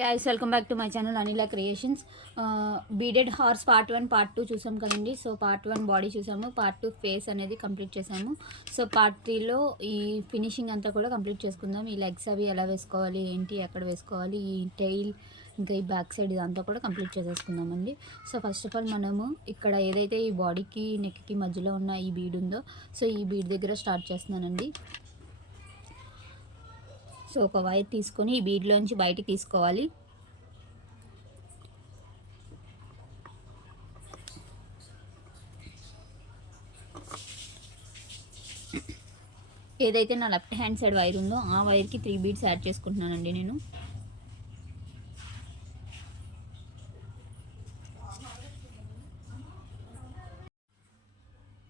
Guys welcome back to my channel Anila creations. Beaded horse part 1 part 2 చూసాం కదండి. So part 1 body చూసాము, part 2 face అనేది complete చేసాము. So part 3లో ఈ ఫినిషింగ్ అంతా కూడా కంప్లీట్ చేసుకుందాం. ఈ లెగ్స్ అవి ఎలా వేసుకోవాలి, ఏంటి ఎక్కడ వేసుకోవాలి, ఈ టెయిల్ ఇంకా ఈ బ్యాక్ సైడ్ ఇదంతా కూడా కంప్లీట్ చేసేసుకుందామండి. సో ఫస్ట్ ఆఫ్ ఆల్ మనము ఇక్కడ ఏదైతే ఈ బాడీకి నెక్కి మధ్యలో ఉన్న ఈ బీడ్ ఉందో, సో ఈ బీడ్ దగ్గర స్టార్ట్ చేస్తున్నానండి. సో ఒక వైర్ తీసుకొని ఈ బీడ్లోంచి బయటికి తీసుకోవాలి. ఏదైతే నా లెఫ్ట్ హ్యాండ్ సైడ్ వైర్ ఉందో ఆ వైర్కి 3 బీడ్స్ యాడ్ చేసుకుంటున్నానండి నేను.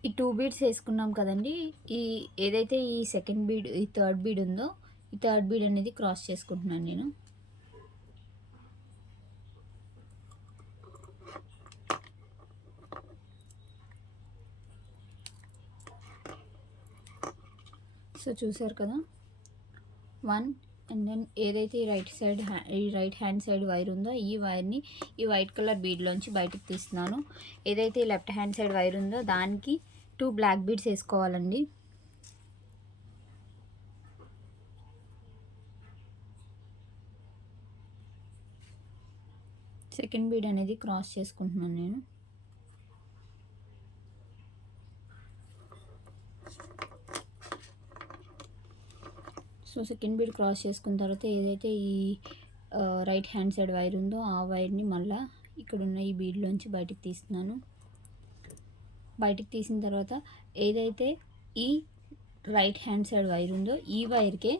ఈ 2 బీడ్స్ వేసుకున్నాం కదండి. ఈ ఏదైతే ఈ సెకండ్ బీడ్, ఈ థర్డ్ బీడ్ ఉందో, ఈ థర్డ్ బీడ్ అనేది క్రాస్ చేసుకుంటున్నాను నేను. సో చూసారు కదా, 1 అండ్ దెన్ ఏదైతే ఈ రైట్ హ్యాండ్ సైడ్ వైర్ ఉందో ఈ వైర్ని ఈ వైట్ కలర్ బీడ్లోంచి బయటకు తీస్తున్నాను. ఏదైతే లెఫ్ట్ హ్యాండ్ సైడ్ వైర్ ఉందో దానికి 2 బ్లాక్ బీడ్స్ వేసుకోవాలండి. సెకండ్ బీడ్ అనేది క్రాస్ చేసుకుంటున్నాను నేను. సో సెకండ్ బీడ్ క్రాస్ చేసుకున్న తర్వాత ఏదైతే ఈ రైట్ హ్యాండ్ సైడ్ వైర్ ఉందో ఆ వైర్ని మళ్ళీ ఇక్కడున్న ఈ బీడ్లోంచి బయటికి తీస్తున్నాను. బయటికి తీసిన తర్వాత ఏదైతే ఈ రైట్ హ్యాండ్ సైడ్ వైర్ ఉందో ఈ వైర్కే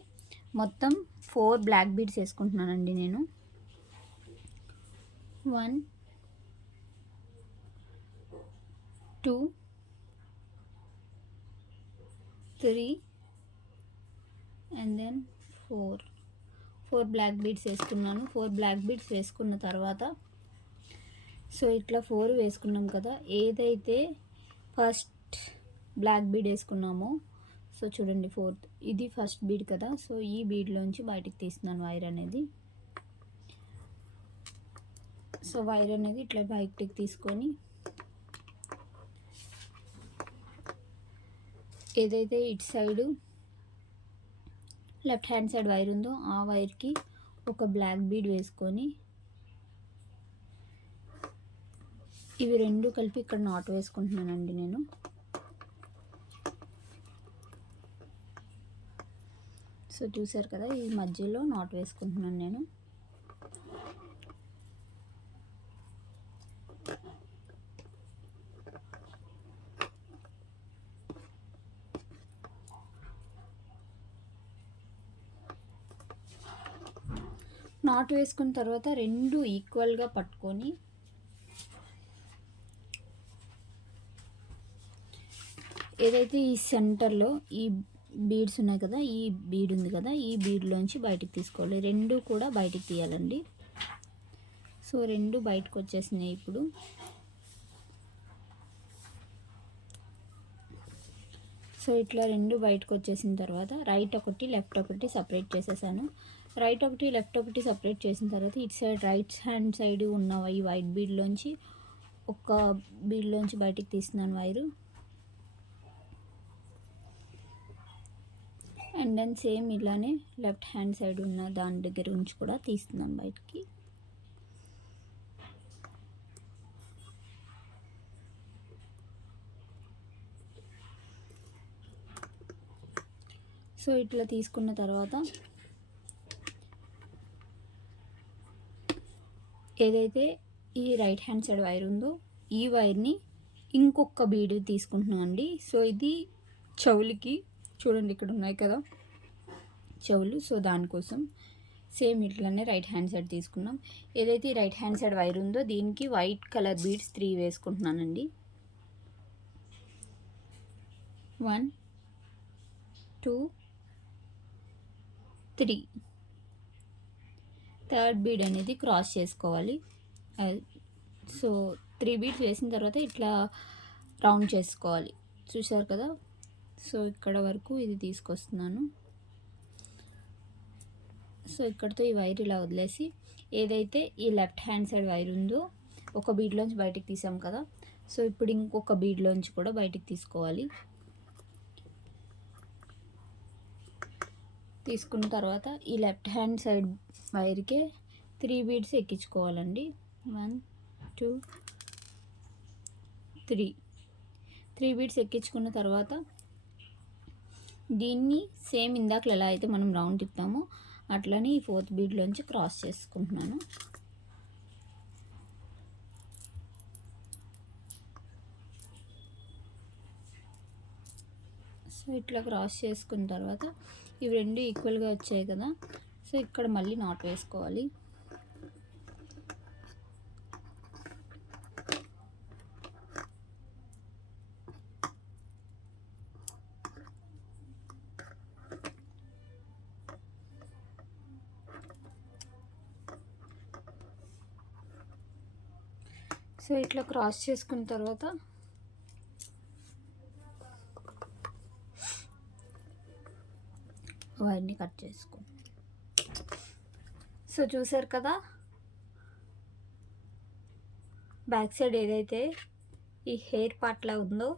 మొత్తం 4 బ్లాక్ బీడ్స్ వేసుకుంటున్నానండి నేను. 1 2 3 అండ్ దెన్ 4 బ్లాక్ బీడ్స్ వేసుకున్నాను. 4 బ్లాక్ బీడ్స్ వేసుకున్న తర్వాత సో ఇట్లా 4 వేసుకున్నాం కదా, ఏదైతే ఫస్ట్ బ్లాక్ బీడ్ వేసుకున్నామో సో చూడండి 4th ఇది ఫస్ట్ బీడ్ కదా. సో ఈ బీడ్లోంచి బయటికి తీస్తున్నాను వైర్ అనేది. సో వైర్ అనేది ఇట్లా బయటికి తీసుకొని ఏదైతే ఇటు side left hand side wire ఉందో ఆ వైర్కి ఒక బ్లాక్ బీడ్ వేసుకొని ఇవి రెండు కలిపి ఇక్కడ నాట్ వేసుకుంటున్నానండి నేను. సో చూసారు కదా, ఈ మధ్యలో నాట్ వేసుకుంటున్నాను నేను. నాట్ వేసుకున్న తర్వాత రెండు ఈక్వల్గా పట్టుకొని ఏదైతే ఈ సెంటర్లో ఈ బీడ్స్ ఉన్నాయి కదా, ఈ బీడ్ ఉంది కదా, ఈ బీడ్లోంచి బయటికి తీసుకోవాలి. రెండు కూడా బయటికి తీయాలండి. సో రెండు బయటకు వచ్చేసినాయి ఇప్పుడు. సో ఇట్లా రెండు బయటకు వచ్చేసిన తర్వాత రైట్ ఒకటి లెఫ్ట్ ఒకటి సపరేట్ చేసేసాను. రైట్ ఒకటి లెఫ్ట్ ఒకటి సపరేట్ చేసిన తర్వాత ఇటు సైడ్ రైట్ హ్యాండ్ సైడ్ ఉన్న ఈ వైట్ బీడ్లోంచి ఒక బీడ్లోంచి బయటికి తీస్తున్నాను వైరు. అండ్ దెన్ సేమ్ ఇలానే లెఫ్ట్ హ్యాండ్ సైడ్ ఉన్న దాని దగ్గర ఉంచి కూడా తీస్తున్నాను బయటికి. సో ఇట్లా తీసుకున్న తర్వాత ఏదైతే ఈ రైట్ హ్యాండ్ సైడ్ వైర్ ఉందో ఈ వైర్ని ఇంకొక బీడ్ తీసుకుంటున్నాం అండి. సో ఇది చెవులకి చూడండి ఇక్కడ ఉన్నాయి కదా చెవులు. సో దానికోసం సేమ్ ఇట్లానే రైట్ హ్యాండ్ సైడ్ తీసుకున్నాం. ఏదైతే ఈ రైట్ హ్యాండ్ సైడ్ వైర్ ఉందో దీనికి వైట్ కలర్ బీడ్స్ 3 వేసుకుంటున్నానండి. 1 2 3 థర్డ్ బీడ్ అనేది క్రాస్ చేసుకోవాలి. సో 3 బీడ్స్ వేసిన తర్వాత ఇట్లా రౌండ్ చేసుకోవాలి. చూసారు కదా, సో ఇక్కడ వరకు ఇది తీసుకొస్తున్నాను. సో ఇక్కడితో ఈ వైర్ ఇలా వదిలేసి ఏదైతే ఈ లెఫ్ట్ హ్యాండ్ సైడ్ వైర్ ఉందో ఒక బీడ్లోంచి బయటికి తీసాం కదా, సో ఇప్పుడు ఇంకొక బీడ్లోంచి కూడా బయటికి తీసుకోవాలి. తీసుకున్న తర్వాత ఈ లెఫ్ట్ హ్యాండ్ సైడ్ వైర్కే 3 బీడ్స్ ఎక్కించుకోవాలండి. 1 2 3 బీడ్స్ ఎక్కించుకున్న తర్వాత దీన్ని సేమ్ ఇందాక ఎలా అయితే మనం రౌండ్ తిప్పామో అట్లనే ఈ 4th బీడ్లోంచి క్రాస్ చేసుకుంటున్నాను. సో ఇట్లా క్రాస్ చేసుకున్న తర్వాత ఇవి రెండు ఈక్వల్గా వచ్చాయి కదా, సో ఇక్కడ మళ్ళీ నాట్ వేసుకోవాలి. సో ఇట్లా క్రాస్ చేసుకున్న తర్వాత వైర్ని కట్ చేసుకో. సో చూసారు కదా, బ్యాక్ సైడ్ ఏదైతే ఈ హెయిర్ పార్ట్లా ఉందో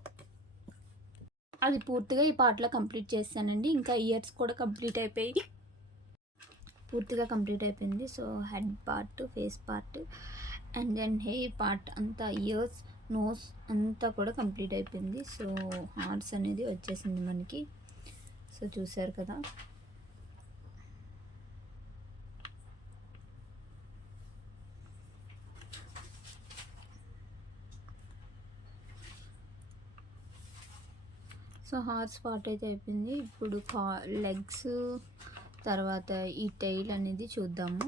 అది పూర్తిగా ఈ పార్ట్లో కంప్లీట్ చేస్తానండి. ఇంకా ఇయర్స్ కూడా పూర్తిగా కంప్లీట్ అయిపోయింది. So head part, face part and then hair part అంతా, ఇయర్స్, నోస్ అంతా కూడా కంప్లీట్ అయిపోయింది. సో హార్ట్స్ అనేది వచ్చేసింది మనకి. సో చూసారు కదా, సో హార్స్ పార్ట్ అయితే అయిపోయింది. ఇప్పుడు లెగ్స్ తర్వాత ఈ టైల్ అనేది చూద్దాము.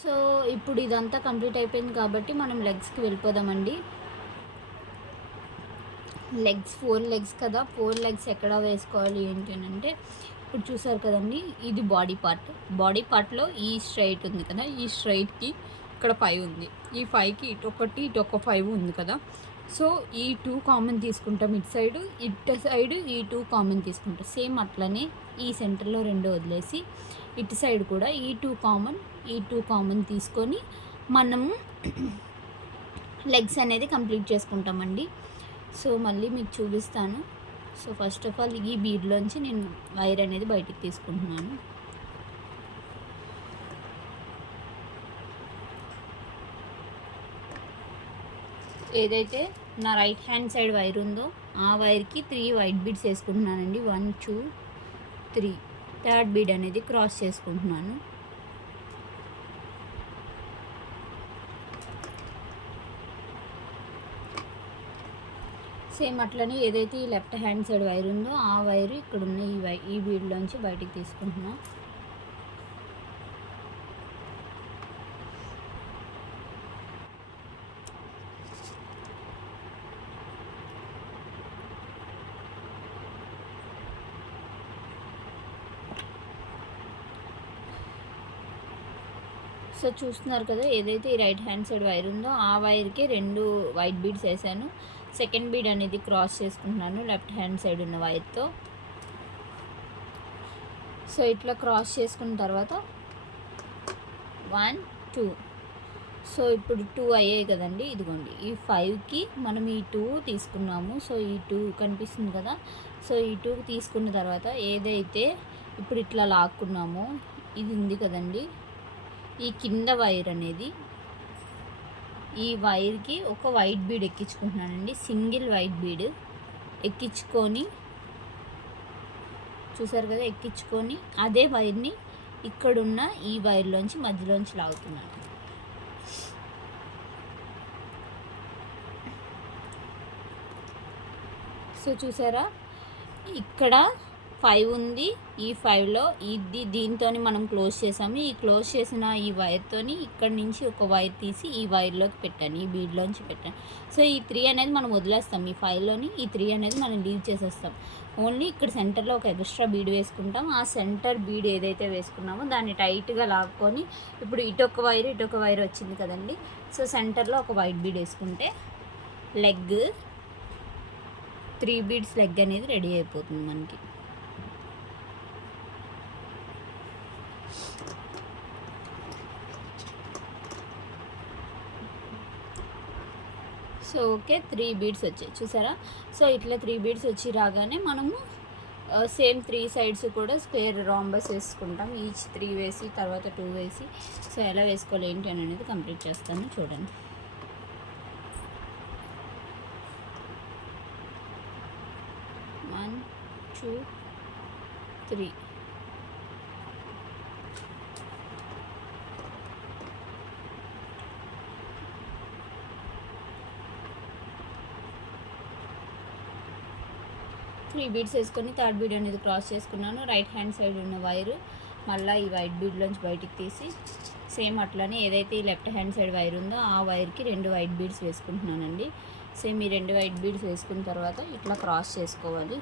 సో ఇప్పుడు ఇదంతా కంప్లీట్ అయిపోయింది కాబట్టి మనం లెగ్స్కి వెళ్ళిపోదామండి. లెగ్స్ 4 లెగ్స్ కదా, 4 లెగ్స్ ఎక్కడ వేసుకోవాలి ఏంటి అని అంటే, ఇప్పుడు చూసారు కదండి, ఇది బాడీ పార్ట్లో ఈ స్ట్రైట్ ఉంది కదా, ఈ స్ట్రైట్కి ఇక్కడ 5 ఉంది, ఈ 5కి ఇటు ఒక 5 ఉంది కదా. సో ఈ 2 కామన్ తీసుకుంటాం, ఇటు సైడ్ ఈ 2 కామన్ తీసుకుంటాం. సేమ్ అట్లనే ఈ సెంటర్లో 2 వదిలేసి ఇటు సైడ్ కూడా ఈ 2 కామన్ తీసుకొని మనము లెగ్స్ అనేది కంప్లీట్ చేసుకుంటామండి. సో మళ్ళీ మీకు చూపిస్తాను. సో ఫస్ట్ ఆఫ్ ఆల్ ఈ బీడ్లోంచి నేను వైర్ అనేది బయటికి తీసుకుంటున్నాను. ఏదైతే నా రైట్ హ్యాండ్ సైడ్ వైర్ ఉందో ఆ వైర్కి 3 వైట్ బీడ్స్ వేసుకుంటున్నానండి. 1 2 3. థర్డ్ బీడ్ అనేది క్రాస్ చేసుకుంటున్నాను. సేమ్ అట్లనే ఏదైతే ఈ లెఫ్ట్ హ్యాండ్ సైడ్ వైర్ ఉందో ఆ వైర్ ఇక్కడ ఉన్న ఈ బీడ్లోంచి బయటికి తీసుకుంటున్నాను. సో చూస్తున్నారు కదా, ఏదైతే ఈ రైట్ హ్యాండ్ సైడ్ వైర్ ఉందో ఆ వైర్కి 2 వైట్ బీడ్స్ వేసాను. సెకండ్ బీడ్ అనేది క్రాస్ చేసుకుంటున్నాను లెఫ్ట్ హ్యాండ్ సైడ్ ఉన్న వైర్తో. సో ఇట్లా క్రాస్ చేసుకున్న తర్వాత 1 2. సో ఇప్పుడు 2 అయ్యాయి కదండి, ఇదిగోండి ఈ 5కి మనం ఈ 2 తీసుకున్నాము. సో ఈ 2 కనిపిస్తుంది కదా, సో ఈ 2 తీసుకున్న తర్వాత ఏదైతే ఇప్పుడు ఇట్లా లాక్కున్నామో ఇది ఉంది కదండి, ఈ కింద వైర్ అనేది ఈ వైర్కి ఒక వైట్ బీడ్ ఎక్కించుకుంటున్నానండి. సింగిల్ వైట్ బీడ్ ఎక్కించుకొని, చూసారు కదా, ఎక్కించుకొని అదే వైర్ని ఇక్కడున్న ఈ వైర్లోంచి మధ్యలోంచి లాగుతున్నాను. సో చూసారా, ఇక్కడ 5 ఉంది, ఈ 5లో దీంతో మనం క్లోజ్ చేసాము. ఈ క్లోజ్ చేసిన ఈ వైర్తోని ఇక్కడ నుంచి ఒక వైర్ తీసి ఈ వైర్లోకి పెట్టాను, ఈ బీడ్లోంచి పెట్టాను. సో ఈ 3 అనేది మనం వదిలేస్తాం, ఈ 5లోని ఈ 3 అనేది మనం లీవ్ చేసేస్తాం. ఓన్లీ ఇక్కడ సెంటర్లో ఒక ఎక్స్ట్రా బీడ్ వేసుకుంటాం. ఆ సెంటర్ బీడ్ ఏదైతే వేసుకున్నామో దాన్ని టైట్గా లాక్కొని, ఇప్పుడు ఇటొక వైర్ వచ్చింది కదండి. సో సెంటర్లో ఒక వైట్ బీడ్ వేసుకుంటే లెగ్ 3 బీడ్స్ లెగ్ అనేది రెడీ అయిపోతుంది మనకి. సో ఓకే 3 బీడ్స్ వచ్చాయి చూసారా. సో ఇట్లా 3 బీడ్స్ వచ్చి రాగానే మనము సేమ్ 3 సైడ్స్ కూడా స్క్వేర్ రాంబస్ వేసుకుంటాం. ఈచ్ 3 వేసి తర్వాత 2 వేసి సో ఎలా వేసుకోవాలి ఏంటి అని అనేది కంప్లీట్ చేస్తాను చూడండి. వన్ 2 3 3 బీడ్స్ వేసుకొని థర్డ్ బీడ్ అనేది క్రాస్ చేసుకున్నాను. రైట్ హ్యాండ్ సైడ్ ఉన్న వైర్ మళ్ళీ ఈ వైట్ బీడ్లోంచి బయటికి తీసి సేమ్ అట్లానే ఏదైతే ఈ లెఫ్ట్ హ్యాండ్ సైడ్ వైర్ ఉందో ఆ వైర్కి 2 వైట్ బీడ్స్ వేసుకుంటున్నానండి. సేమ్ ఈ 2 వైట్ బీడ్స్ వేసుకున్న తర్వాత ఇట్లా క్రాస్ చేసుకోవాలి.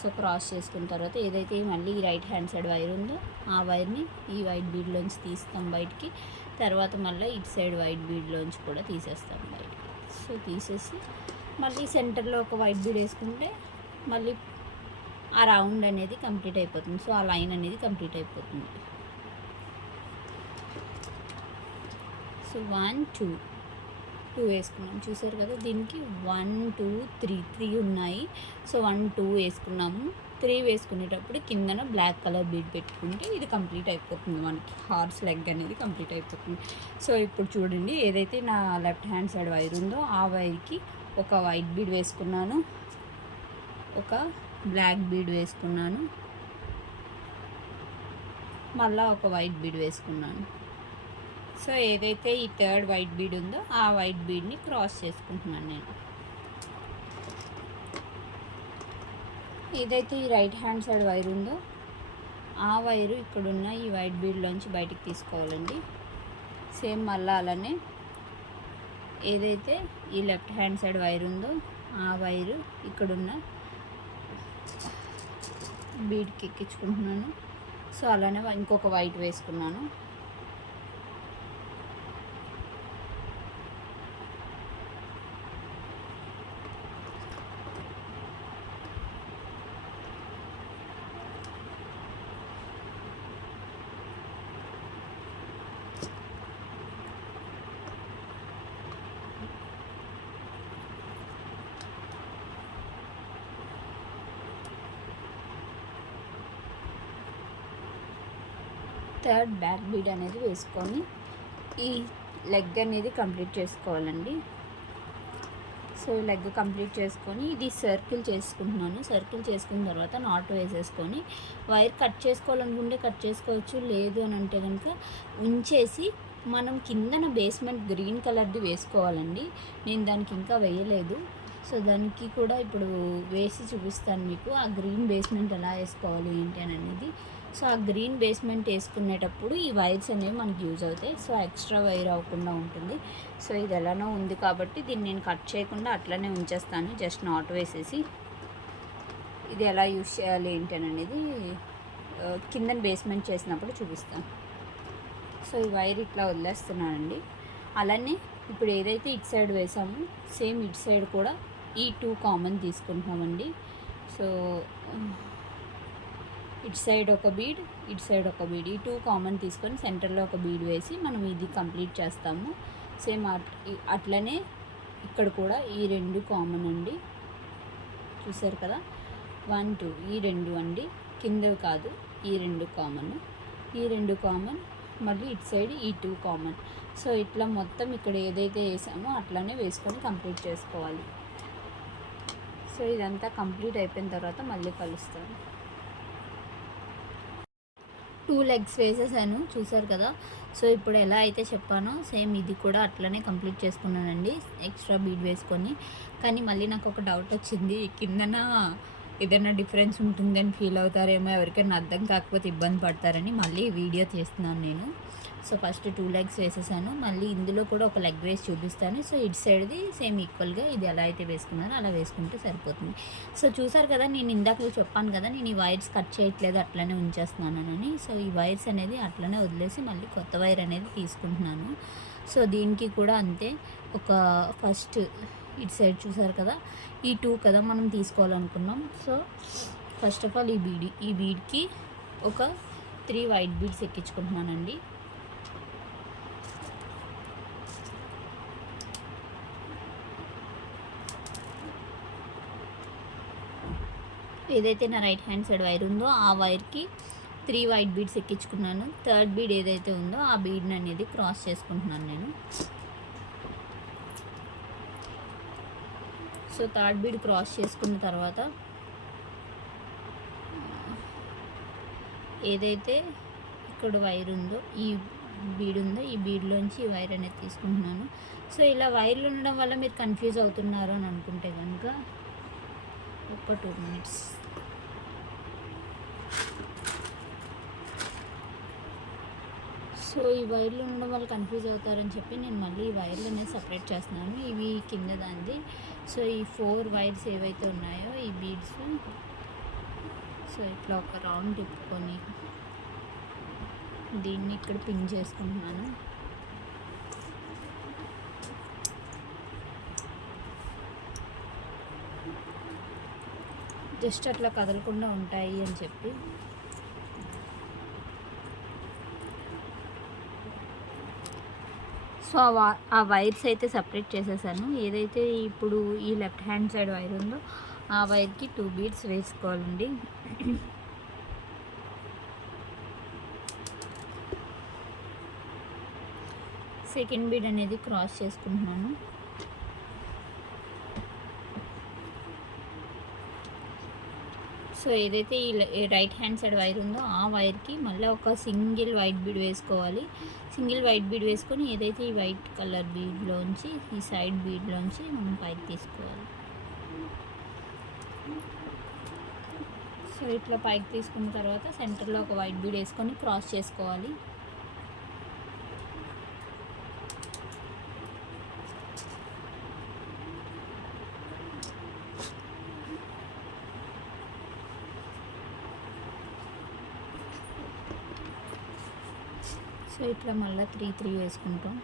సో క్రాస్ చేసుకున్న తర్వాత ఏదైతే మళ్ళీ ఈ రైట్ హ్యాండ్ సైడ్ వైర్ ఉందో ఆ వైర్ని ఈ వైట్ బీడ్లోంచి తీస్తాం బయటికి. తర్వాత మళ్ళీ ఇటు సైడ్ వైట్ బీడ్లోంచి కూడా తీసేస్తాం బయటికి. సో తీసేసి మళ్ళీ సెంటర్లో ఒక వైట్ బీడ్ వేసుకుంటే మళ్ళీ ఆ రౌండ్ అనేది కంప్లీట్ అయిపోతుంది. సో ఆ లైన్ అనేది కంప్లీట్ అయిపోతుంది. సో 1 2 వేసుకున్నాం చూసారు కదా. దీనికి 1 2 3 ఉన్నాయి. సో 1 2 వేసుకున్నాము. 3 వేసుకునేటప్పుడు కిందన బ్లాక్ కలర్ బీడ్ పెట్టుకుంటే ఇది కంప్లీట్ అయిపోతుంది. మనకి హార్స్ లెగ్ అనేది కంప్లీట్ అయిపోతుంది. సో ఇప్పుడు చూడండి ఏదైతే నా లెఫ్ట్ హ్యాండ్ సైడ్ వైర్ ఉందో ఆ వైర్కి ఒక వైట్ బీడ్ వేసుకున్నాను, ఒక బ్లాక్ బీడ్ వేసుకున్నాను, మళ్ళీ ఒక వైట్ బీడ్ వేసుకున్నాను. సో ఏదైతే ఈ థర్డ్ వైట్ బీడ్ ఉందో ఆ వైట్ బీడ్ని క్రాస్ చేసుకుంటున్నాను నేను. ఏదైతే ఈ రైట్ హ్యాండ్ సైడ్ వైర్ ఉందో ఆ వైరు ఇక్కడున్న ఈ వైట్ బీడ్లోంచి బయటికి తీసుకోవాలండి. సేమ్ మళ్ళీ అలానే ఏదైతే ఈ లెఫ్ట్ హ్యాండ్ సైడ్ వైర్ ఉందో ఆ వైరు ఇక్కడున్న బీడ్కి ఎక్కించుకుంటున్నాను. సో అలానే ఇంకొక వైట్ వేసుకున్నాను. థర్డ్ బ్యాక్ బీడ్ అనేది వేసుకొని ఈ లెగ్ అనేది కంప్లీట్ చేసుకోవాలండి. సో లెగ్ కంప్లీట్ చేసుకొని ఇది సర్కిల్ చేసుకుంటున్నాను. సర్కిల్ చేసుకున్న తర్వాత నాట్ వేసేసుకొని వైర్ కట్ చేసుకోవాలనుకుంటే కట్ చేసుకోవచ్చు, లేదు అని అంటే కనుక ఉంచేసి మనం కిందన బేస్మెంట్ గ్రీన్ కలర్ది వేసుకోవాలండి. నేను దానికి ఇంకా వేయలేదు. సో దానికి కూడా ఇప్పుడు వేసి చూపిస్తాను మీకు ఆ గ్రీన్ బేస్మెంట్ ఎలా వేసుకోవాలి ఏంటి అని అనేది. సో ఆ గ్రీన్ బేస్మెంట్ వేసుకునేటప్పుడు ఈ వైర్స్ అనేవి మనకి యూజ్ అవుతాయి. సో ఎక్స్ట్రా వైర్ అవ్వకుండా ఉంటుంది. సో ఇది ఎలానో ఉంది కాబట్టి దీన్ని నేను కట్ చేయకుండా అట్లనే ఉంచేస్తాను. జస్ట్ నాట్ వేసేసి ఇది ఎలా యూజ్ చేయాలి ఏంటి అని అనేది కింద బేస్మెంట్ చేసినప్పుడు చూపిస్తాను. సో ఈ వైర్ ఇట్లా వదిలేస్తున్నానండి. అలానే ఇప్పుడు ఏదైతే ఇటు సైడ్ వేసామో సేమ్ ఇటు సైడ్ కూడా ఈ 2 కామన్ తీసుకుంటున్నామండి. సో ఇటు సైడ్ ఒక బీడ్, ఇటు సైడ్ ఒక బీడ్, ఈ 2 కామన్ తీసుకొని సెంటర్లో ఒక బీడ్ వేసి మనం ఇది కంప్లీట్ చేస్తాము. సేమ్ అట్లనే ఇక్కడ కూడా ఈ 2 కామన్ అండి. చూసారు కదా 1 2 ఈ 2 అండి, కిందవి కాదు, ఈ 2 కామన్, ఈ 2 కామన్, మళ్ళీ ఇటు సైడ్ ఈ 2 కామన్. సో ఇట్లా మొత్తం ఇక్కడ ఏదైతే వేసామో అట్లానే వేసుకొని కంప్లీట్ చేసుకోవాలి. సో ఇదంతా కంప్లీట్ అయిపోయిన తర్వాత మళ్ళీ కలుస్తాను. 2 లెగ్స్ వేసేసాను చూసారు కదా. సో ఇప్పుడు ఎలా అయితే చెప్పానో సేమ్ ఇది కూడా అట్లనే కంప్లీట్ చేసుకున్నానండి ఎక్స్ట్రా బీడ్ వేసుకొని. కానీ మళ్ళీ నాకు ఒక డౌట్ వచ్చింది, కిందన ఏదైనా డిఫరెన్స్ ఉంటుందని ఫీల్ అవుతారేమో, ఎవరికైనా అర్థం కాకపోతే ఇబ్బంది పడతారని మళ్ళీ వీడియో చేస్తున్నాను నేను. సో ఫస్ట్ 2 లెగ్స్ వేసేసాను. మళ్ళీ ఇందులో కూడా ఒక లెగ్ వేసి చూపిస్తాను. సో ఇటు సైడ్ది సేమ్ ఈక్వల్గా ఇది ఎలా అయితే వేసుకున్నానో అలా వేసుకుంటే సరిపోతుంది. సో చూసారు కదా, నేను ఇందాక చెప్పాను కదా నేను ఈ వైర్స్ కట్ చేయట్లేదు అట్లనే ఉంచేస్తున్నానని. సో ఈ వైర్స్ అనేది అట్లనే వదిలేసి మళ్ళీ కొత్త వైర్ అనేది తీసుకుంటున్నాను. సో దీనికి కూడా అంతే, ఒక ఫస్ట్ ఇటు సైడ్ చూసారు కదా ఈ 2 కదా మనం తీసుకోవాలనుకున్నాం. సో ఫస్ట్ ఆఫ్ ఆల్ ఈ బీడ్కి ఒక 3 వైట్ బీడ్స్ ఎక్కించుకుంటున్నానండి. ఏదైతే నా రైట్ హ్యాండ్ సైడ్ వైర్ ఉందో ఆ వైర్కి 3 వైట్ బీడ్స్ ఎక్కించుకున్నాను. థర్డ్ బీడ్ ఏదైతే ఉందో ఆ బీడ్ని అనేది క్రాస్ చేసుకుంటున్నాను నేను. సో థర్డ్ బీడ్ క్రాస్ చేసుకున్న తర్వాత ఏదైతే ఇక్కడ వైర్ ఉందో ఈ బీడ్ ఉందో ఈ బీడ్లోంచి ఈ వైర్ అనేది తీసుకుంటున్నాను. సో ఇలా వైర్లు ఉండడం వల్ల మీరు కన్ఫ్యూజ్ అవుతున్నారు అని అనుకుంటే కనుక ఒక 2 మినిట్స్. సో ఈ వైర్లు ఉండడం వల్ల కన్ఫ్యూజ్ అవుతారని చెప్పి నేను మళ్ళీ ఈ వైర్లు అనేది సపరేట్ చేస్తున్నాను. ఇవి కింద దాన్ని. సో ఈ 4 వైర్స్ ఏవైతే ఉన్నాయో ఈ బీడ్స్ సో ఇట్లా ఒక రౌండ్ తిప్పుకొని దీన్ని ఇక్కడ పిన్ చేసుకుంటున్నాను. జస్ట్ అట్లా కదలకుండా ఉంటాయి అని చెప్పి. సో ఆ వైర్స్ అయితే సపరేట్ చేసేసాను. ఏదైతే ఇప్పుడు ఈ లెఫ్ట్ హ్యాండ్ సైడ్ వైర్ ఉందో ఆ వైర్కి 2 బీడ్స్ వేసుకోవాలండి. సెకండ్ బీడ్ అనేది క్రాస్ చేసుకుంటున్నాను. సో ఏదైతే ఈ రైట్ హ్యాండ్ సైడ్ వైర్ ఉందో ఆ వైర్కి మళ్ళీ ఒక సింగిల్ వైట్ బీడ్ వేసుకోవాలి. సింగిల్ వైట్ బీడ్ వేసుకొని ఏదైతే ఈ వైట్ కలర్ బీడ్లోంచి ఈ సైడ్ బీడ్లోంచి మనం పైకి తీసుకోవాలి. సో ఇట్లా పైకి తీసుకున్న తర్వాత సెంటర్లో ఒక వైట్ బీడ్ వేసుకొని క్రాస్ చేసుకోవాలి. సో ఇట్లా మళ్ళీ 3 వేసుకుంటాం.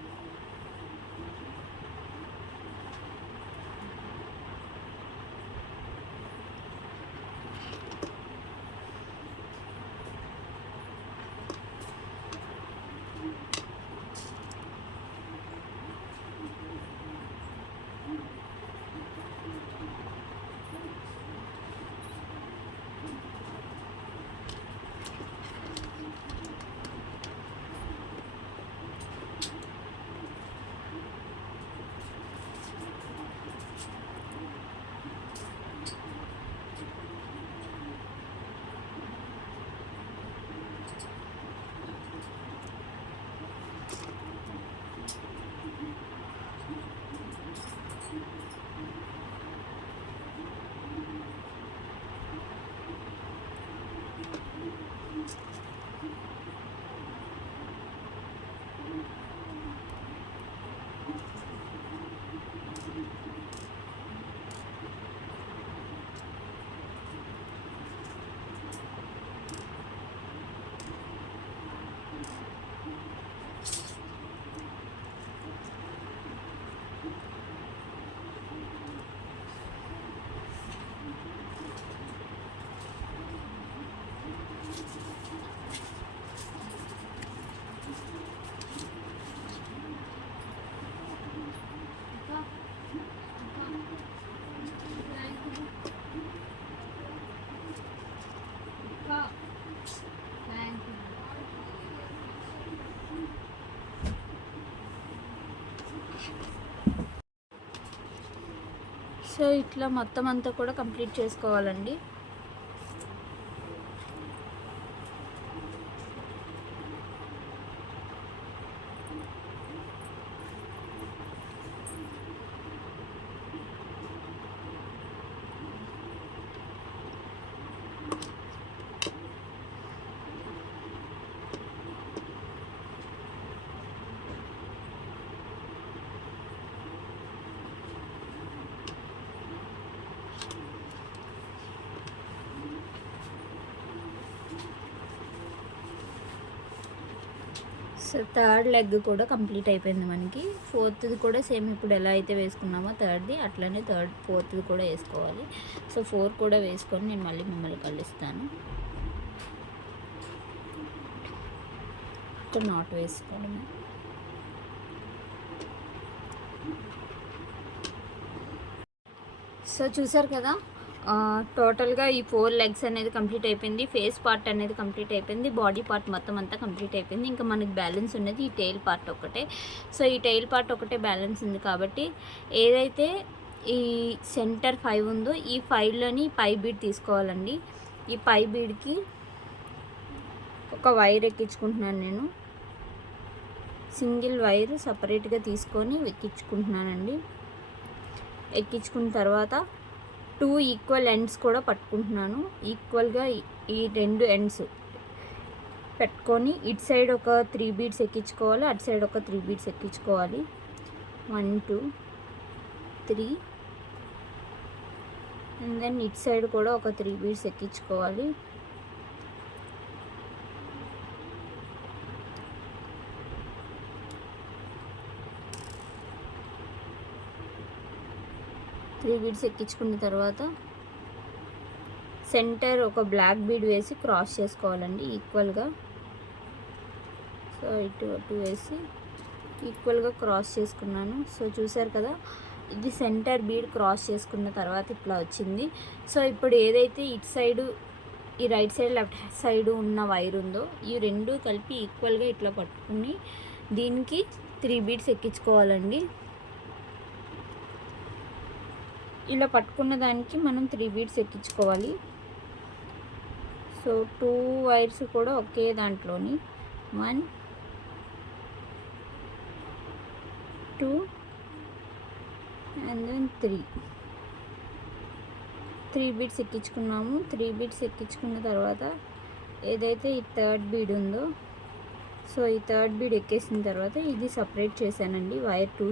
సో ఇట్లా మొత్తం అంతా కూడా కంప్లీట్ చేసుకోవాలండి. సో థర్డ్ లెగ్ కూడా కంప్లీట్ అయిపోయింది మనకి. ఫోర్త్ది కూడా సేమ్ ఇప్పుడు ఎలా అయితే వేసుకున్నామో థర్డ్ది అట్లనే ఫోర్త్ది కూడా వేసుకోవాలి. సో 4 కూడా వేసుకొని నేను మళ్ళీ మిమ్మల్ని కలుస్తాను. ఇక్కడ నాట్ వేసుకోవడమే. సో చూసారు కదా, టోటల్గా ఈ 4 లెగ్స్ అనేది కంప్లీట్ అయిపోయింది, ఫేస్ పార్ట్ అనేది కంప్లీట్ అయిపోయింది, బాడీ పార్ట్ మొత్తం అంతా కంప్లీట్ అయిపోయింది. ఇంకా మనకి బ్యాలెన్స్ ఉన్నది ఈ టెయిల్ పార్ట్ ఒకటే. సో ఈ టెయిల్ పార్ట్ ఒకటే బ్యాలెన్స్ ఉంది కాబట్టి ఏదైతే ఈ సెంటర్ 5 ఉందో ఈ 5లోని పై బీడ్ తీసుకోవాలండి. ఈ పై బీడ్కి ఒక వైర్ ఎక్కించుకుంటున్నాను నేను, సింగిల్ వైర్ సపరేట్గా తీసుకొని ఎక్కించుకుంటున్నానండి. ఎక్కించుకున్న తర్వాత 2 ఈక్వల్ ఎండ్స్ కూడా పట్టుకుంటున్నాను. ఈక్వల్గా ఈ 2 ఎండ్స్ పెట్టుకొని ఇటు సైడ్ ఒక 3 బీడ్స్ ఎక్కించుకోవాలి, అటు సైడ్ ఒక 3 బీడ్స్ ఎక్కించుకోవాలి. 1 2 3 అండ్ దెన్ ఇటు సైడ్ కూడా ఒక 3 బీడ్స్ ఎక్కించుకోవాలి. త్రీ బీడ్స్ ఎక్కించుకున్న తర్వాత సెంటర్ ఒక బ్లాక్ బీడ్ వేసి క్రాస్ చేసుకోవాలండి ఈక్వల్గా. సో ఇటు అటు వేసి ఈక్వల్గా క్రాస్ చేసుకున్నాను. సో చూసారు కదా, ఇది సెంటర్ బీడ్ క్రాస్ చేసుకున్న తర్వాత ఇట్లా వచ్చింది. సో ఇప్పుడు ఏదైతే ఇటు సైడు ఈ రైట్ సైడ్ లెఫ్ట్ సైడ్ ఉన్న వైర్ ఉందో ఈ రెండు కలిపి ఈక్వల్గా ఇట్లా పట్టుకుని దీనికి 3 బీడ్స్ ఎక్కించుకోవాలండి. ఇలా పట్టుకున్న దానికి మనం 3 బీడ్స్ ఎక్కించుకోవాలి. సో 2 వైర్స్ కూడా ఒకే దాంట్లోని 1 2 అండ్ దెన్ 3 బీడ్స్ ఎక్కించుకున్నాము. 3 బీడ్స్ ఎక్కించుకున్న తర్వాత ఏదైతే ఈ థర్డ్ బీడ్ ఉందో సో ఈ థర్డ్ బీడ్ ఎక్కేసిన తర్వాత ఇది సపరేట్ చేశానండి వైర్. 2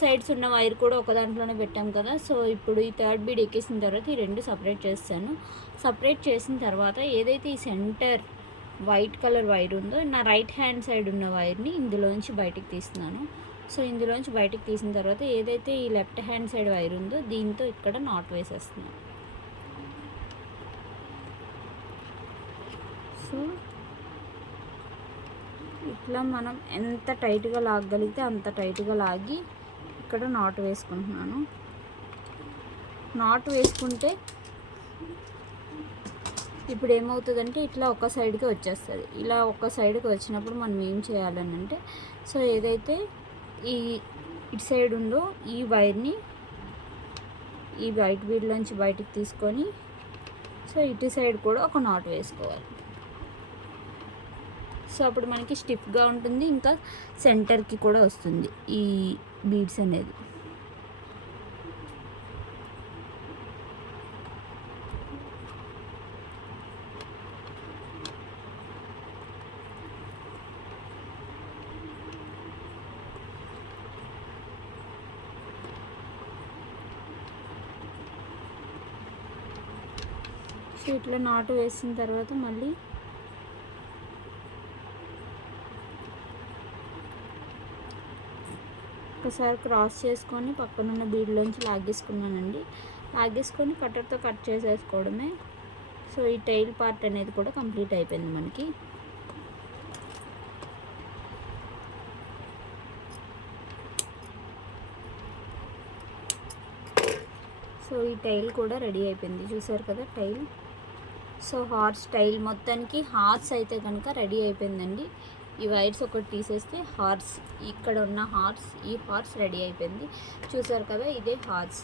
సైడ్స్ ఉన్న వైర్ కూడా ఒక దాంట్లోనే పెట్టాం కదా. సో ఇప్పుడు ఈ థర్డ్ బీడ్ ఎక్కేసిన తర్వాత ఈ రెండు సపరేట్ చేస్తాను. సపరేట్ చేసిన తర్వాత ఏదైతే ఈ సెంటర్ వైట్ కలర్ వైర్ ఉందో నా రైట్ హ్యాండ్ సైడ్ ఉన్న వైర్ని ఇందులోంచి బయటికి తీస్తున్నాను. సో ఇందులోంచి బయటికి తీసిన తర్వాత ఏదైతే ఈ లెఫ్ట్ హ్యాండ్ సైడ్ వైర్ ఉందో దీంతో ఇక్కడ నాట్ వేసేస్తున్నాను. సో ఇట్లా మనం ఎంత టైట్గా లాగగలిగితే అంత టైట్గా లాగి ఇక్కడ నాట్ వేసుకుంటున్నాను. నాట్ వేసుకుంటే ఇప్పుడు ఏమవుతుందంటే ఇట్లా ఒక సైడ్కి వచ్చేస్తుంది. ఇలా ఒక సైడ్కి వచ్చినప్పుడు మనం ఏం చేయాలని అంటే సో ఏదైతే ఈ ఇటు సైడ్ ఉందో ఈ వైర్ని ఈ వైట్ బీడ్లోంచి బయటికి తీసుకొని సో ఇటు సైడ్ కూడా ఒక నాట్ వేసుకోవాలి. సో అప్పుడు మనకి స్టిఫ్గా ఉంటుంది, ఇంకా సెంటర్కి కూడా వస్తుంది ఈ బీడ్స్ అనేది. సో ఇట్లా నాటు వేసిన తర్వాత మళ్ళీ ఒకసారి క్రాస్ చేసుకొని పక్కనున్న బీడ్లోంచి లాగేసుకున్నానండి. లాగేసుకొని కట్టర్తో కట్ చేసేసుకోవడమే. సో ఈ టైల్ పార్ట్ అనేది కూడా కంప్లీట్ అయిపోయింది మనకి. సో ఈ టైల్ కూడా రెడీ అయిపోయింది, చూసారు కదా టైల్. సో హార్స్ టైల్ మొత్తానికి హార్స్ అయితే కనుక రెడీ అయిపోయిందండి. ఈ వైర్స్ ఒకటి తీసేస్తే హార్స్, ఇక్కడ ఉన్న హార్స్, ఈ హార్స్ రెడీ అయిపోయింది. చూసారు కదా, ఇదే హార్స్.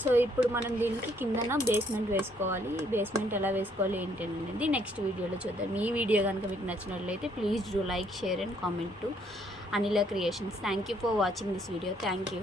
సో ఇప్పుడు మనం దీనికి కిందన బేస్మెంట్ వేసుకోవాలి. ఈ బేస్మెంట్ ఎలా వేసుకోవాలి ఏంటి అనేది నెక్స్ట్ వీడియోలో చూద్దాం. ఈ వీడియో కనుక మీకు నచ్చినట్లయితే please do like, share and comment to Anila creations. Thank you for watching this video. Thank you.